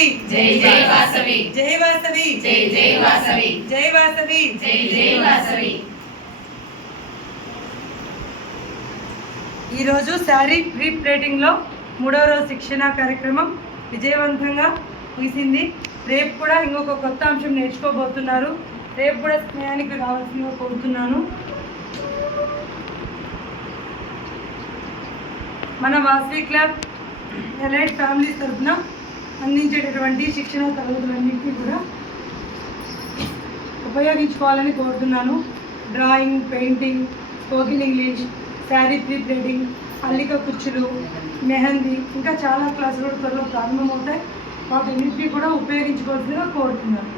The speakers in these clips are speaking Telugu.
వాసవి జై జై వాసవి జై వాసవి జై జై వాసవి జై వాసవి జై జై వాసవి. ఈరోజు శారీ ప్రీ ప్లేటింగ్లో 3వ రోజు శిక్షణ కార్యక్రమం విజయవంతంగా ముగిసింది. రేపు కూడా ఇంకొక కొత్త అంశం నేర్చుకోబోతున్నారు. రేపు కూడా స్నేహానికి రావాల్సిందిగా కోరుతున్నాను. మన వాసవి క్లబ్ ఎలైట్ ఫ్యామిలీస్ తరఫున అందించేటటువంటి శిక్షణ తరగతులన్నింటినీ కూడా ఉపయోగించుకోవాలని కోరుతున్నాను. Drawing, painting, spoken English, sari pre plating, అల్లిక కుచ్చులు, మెహందీ, ఇంకా చాలా క్లాసులు కూడా త్వరలో ప్రారంభమవుతాయి. వాటన్నింటినీ కూడా ఉపయోగించుకోవాల్సిందిగా కోరుతున్నాను.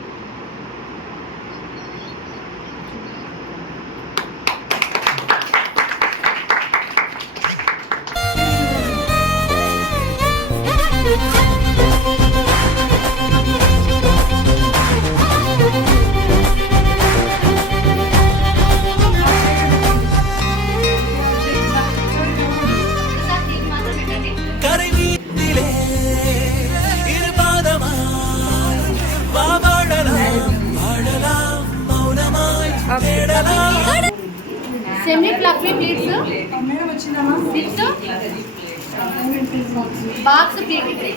Semi fluffy pleats. With box pleated.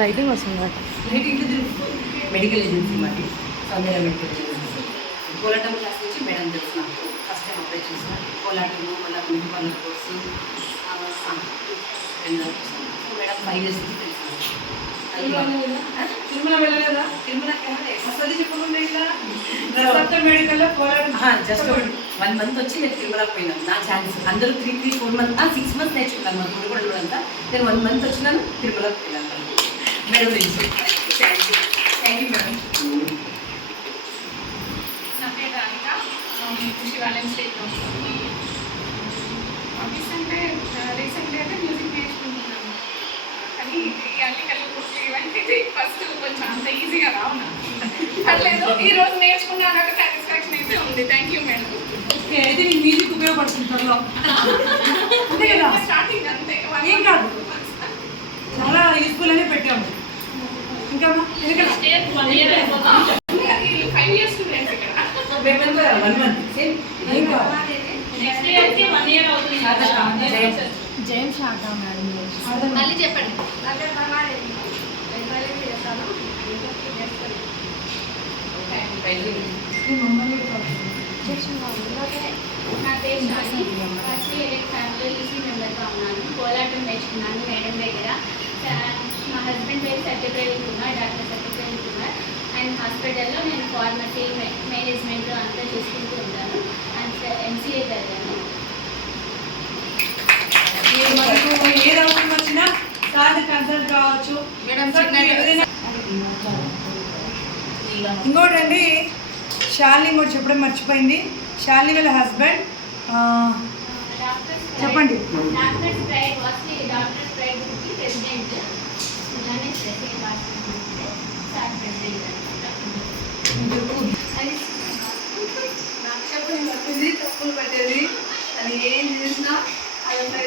Lighting వస్తుంది. మెడికల్ ఏజెన్సీ మాది సౌందర్య మెడికల్ ఏజెన్సీ. కోలాటం క్లాస్ నుంచి మేడం తెలుసు నాకు. ఫస్ట్ టైం అప్లై చేసిన కోలాటము, మళ్ళీ beauty parlour course madam 5 years నుంచి తెలుసు. తిరుమల వెళ్ళలేదా? తిరుమలకి మెడికల్లో జస్ట్ 1 month వచ్చి నేను తిరుమలకి పోయినాను. నా ఛాన్స్ అందరూ 3-4 months 6 months నేర్చుకున్నాను. మా గుడి కూడా అంతా నేను 1 month వచ్చినాను, తిరుమలకి పోయినాను మేడం నుంచి. Thank you madam. నా పేరు రాధిక, శివాలయం స్టేట్ ఆఫీస్. అంటే రీసెంట్గా అయితే మ్యూజిక్ నేర్చుకుంటున్నాను. కానీ ఈ అన్ని కలిపి ఇవన్నీ ఫస్ట్ కొంచెం అంత ఈజీగా రావు నాకు. పర్లేదు, ఈరోజు నేర్చుకున్నాను, ఒక సాటిస్ఫాక్షన్ అయితే ఉంది. Thank you madam. ఓకే, అయితే మీ మ్యూజిక్ ఉపయోగపడుతుంది త్వరలో. అంతే కదా, స్టార్టింగ్ అంతే, ఏం కాదు, చాలా యూస్ఫుల్ అనే పెట్టాము. ఇంకా 5 years స్టూడెంట్స్ ఇక్కడ. 1 month సేమ్ ఏం కాదు. నెక్స్ట్ ఇయర్ కి 1 year అవుతుంది. జయం శారదా మేడం. మళ్ళీ చెప్పండి. నా పేరు షాని. ఫస్ట్ ఎలైట్ ఫ్యామిలీ ఈసీ మెంబర్గా ఉన్నాను. కోలాటం నేర్చుకున్నాను మేడం దగ్గర. మా హస్బెండ్ పేరు సత్యప్రవీణ్ కుమార్, డాక్టర్ సత్యప్రవీణ్ కుమార్. అండ్ హాస్పిటల్లో నేను ఫార్మసీ మేనేజ్మెంట్ అంతా చూసుకుంటూ ఉంటాను. అండ్ MCA చదివాను. ఏ డౌట్ వచ్చినా సార్ కన్సల్ట్ కావచ్చు. ఇంకోటి అండి, శాలిని కూడా చెప్పడం మర్చిపోయింది. శాలిని వాళ్ళ హస్బెండ్ చెప్పండి. Doctors pride doctors pride president. నక్షత్రం పట్టింది, తప్పులు పెట్టేది, అది ఏం చేసినా అదంతా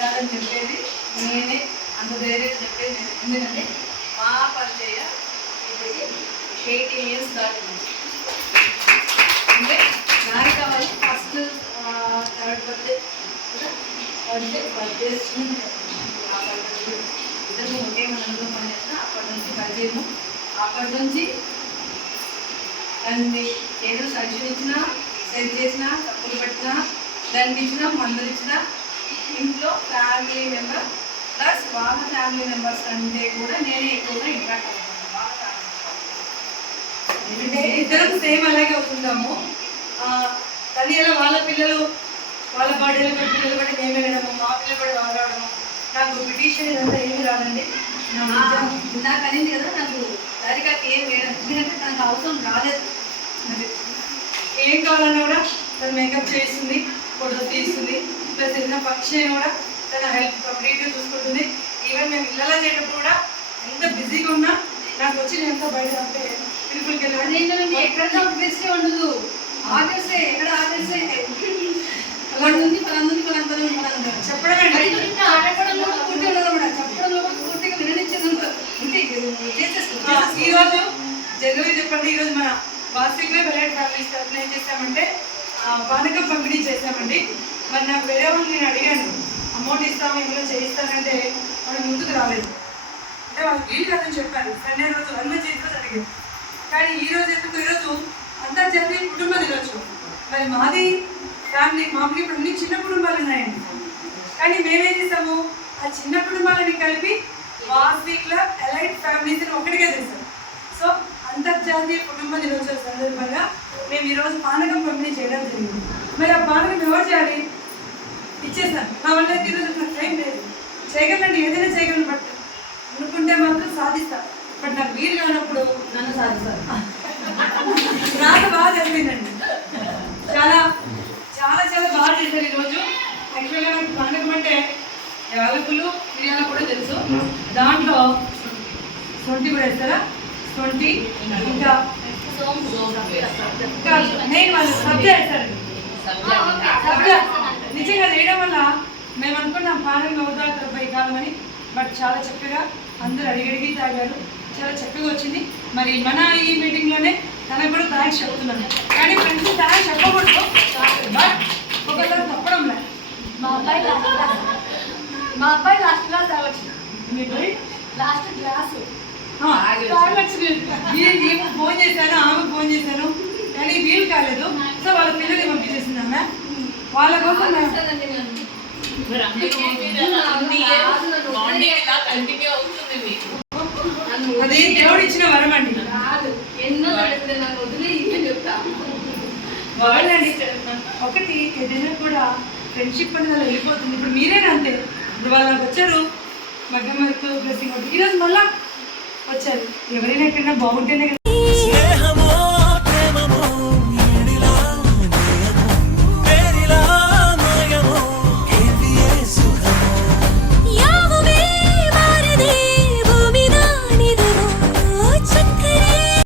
కాదని చెప్పేది నేనే. అంత ధైర్యంగా చెప్పేది నేను. ఎందుకంటే మా పరిచయ ఇప్పటికి 18 years దాటింది. అంటే నాకు కావాలి ఫస్ట్ థర్డ్ బర్త్డే బర్త్డే ఇద్దరు ఒకే మనలో పనిచేస్తున్నా. అప్పటి నుంచి పరిచయము. అప్పటి నుంచి దాన్ని ఏదో సజెషన్ ఇచ్చినా ఏది చేసినా తప్పులు పెట్టినా దానికి ఇచ్చినా మందులు ఇచ్చినా ఇంట్లో ఫ్యామిలీ మెంబర్ ప్లస్ వాళ్ళ ఫ్యామిలీ మెంబర్స్ కంటే కూడా నేనే ఎక్కువగా ఇంట్రాక్ట్ అవుతాను వాళ్ళ అంటే ఇద్దరం సేమ్ అలాగే అవుతుంటాము. కానీ ఇలా వాళ్ళ పిల్లలు వాళ్ళ బర్త్డేలు కూడా పిల్లలు కూడా మేము వెళ్ళడము, మా పిల్లలు కూడా వాళ్ళు రావడము. నాకు పిటిషన్ ఇదంతా ఏమి రాదండి. నాకు అనేది కదా నాకు దారికాకి ఏం వేయడం ఎందుకంటే నాకు అవసరం రాలేదు. ఏం కావాలన్నా కూడా తను మేకప్ చేస్తుంది, ఫోటోస్ తీస్తుంది, ప్లస్ ఏదైనా ఫంక్షన్ అయినా కూడా తన హెల్ప్ కంప్లీట్గా చూసుకుంటుంది. ఈవెన్ మేము ఇళ్ళలో చేయటప్పుడు కూడా ఎంత బిజీగా ఉన్నా నాకు వచ్చి నేను ఎంత బయట అంటే పిలుపులకి అదేంటంటే ఎక్కడ ఆఫీసే ఉండదు, ఆఫీసే ఎక్కడ ఆఫీసే అలాంటి పలాంది చెప్పడం చెప్పడంలో కూడా పూర్తి ఉండదు కూడా చెప్పడంలో కూడా పూర్తిగా విననిచ్చేది ఉంటుంది. ఇంతే చేసేస్తాం. ఈరోజు జనరల్గా చెప్పండి, ఈరోజు మన వార్షిక్లో వెలైట్ ఫ్యామిలీస్ తరఫున ఏం చేస్తామంటే పానకం పంపిణీ చేస్తామండి. మరి నాకు వేరే వాళ్ళు నేను అడిగాను అమౌంట్ ఇస్తాము ఇందులో చేయిస్తానంటే వాళ్ళు ముందుకు రాలేదు. అంటే వాళ్ళకి వీలు కాదని చెప్పారు. సండే రోజు హనుమ జయంతి రోజు అడిగారు. కానీ ఈరోజు ఎందుకు ఈరోజు అంతర్జాతీయ కుటుంబ దినోత్సవం. మరి మాది ఫ్యామిలీ మామూలుగా ఇప్పుడు అన్ని చిన్న కుటుంబాలు ఉన్నాయండి. కానీ మేమేం చేస్తాము ఆ చిన్న కుటుంబాలని కలిపి వార్షిక్లో ఎలైట్ ఫ్యామిలీస్ని ఒకటిగా చేస్తాం. సో అంతర్జాతీయ కుటుంబ దినోత్సవం సందర్భంగా మేము ఈరోజు పానకం పంపిణీ చేయడం జరిగింది. మరి ఆ పానకం ఎవరు చేయాలి? ఇచ్చేస్తాను. నా వల్ల ఈరోజు నాకు టైం లేదు, చేయగలండి, ఏదైనా చేయగలను. బట్ అనుకుంటే మాత్రం సాధిస్తాను. బట్ నాకు వీలు కానప్పుడు నన్ను సాధిస్తాను. నాకు బాగా జరిగిందండి. చాలా చాలా చాలా బాగా చేశారు ఈరోజు. యాక్చువల్గా నాకు పానకం అంటే యాలకులు మిరియాల కూడా తెలుసు. దాంట్లో సొంటి కూడా వేస్తారా? సొంటి ఇంకా నేను వాళ్ళు సబ్జా వేస్తారండి. సబ్జా నిజంగా వేయడం వల్ల మేము అనుకున్నాం పానకం అవుతా ఈ కాలం అని. బట్ చాలా చక్కగా అందరూ అడిగడిగి తాగారు, చాలా చక్కగా వచ్చింది. మరి మన ఈ మీటింగ్లోనే తనకు కూడా థ్యాంక్స్ చెప్తున్నాను. కానీ ఫ్రెండ్స్ థ్యాంక్స్ చెప్పకూడదు, బట్ ఒకసారి తప్పడం లేదు. మా అబ్బాయి లాస్ట్ క్లాస్ తాగొచ్చు. లాస్ట్ గ్లాసు ఈమె ఫోన్ చేశాను, ఆమెకు ఫోన్ చేశాను, కానీ వీలు కాలేదు. సో వాళ్ళ పిల్లల్ని పంపించేసింది ఆమె. వాళ్ళ కోసం అది దేవుడు ఇచ్చిన వరం అండి. ఎన్నో నాకు వదిలే ఇదే చెప్తా. వాళ్ళండి ఒకటి ఏదైనా కూడా ఫ్రెండ్షిప్ అనేది అలా వెళ్ళిపోతుంది. ఇప్పుడు మీరేనా అంతే. ఇప్పుడు వాళ్ళకి వచ్చారు మగ్గం వర్క్ డ్రెస్సింగ్, ఈరోజు మళ్ళా వచ్చారు. ఎవరైనా ఎక్కడైనా బాగుంటేనే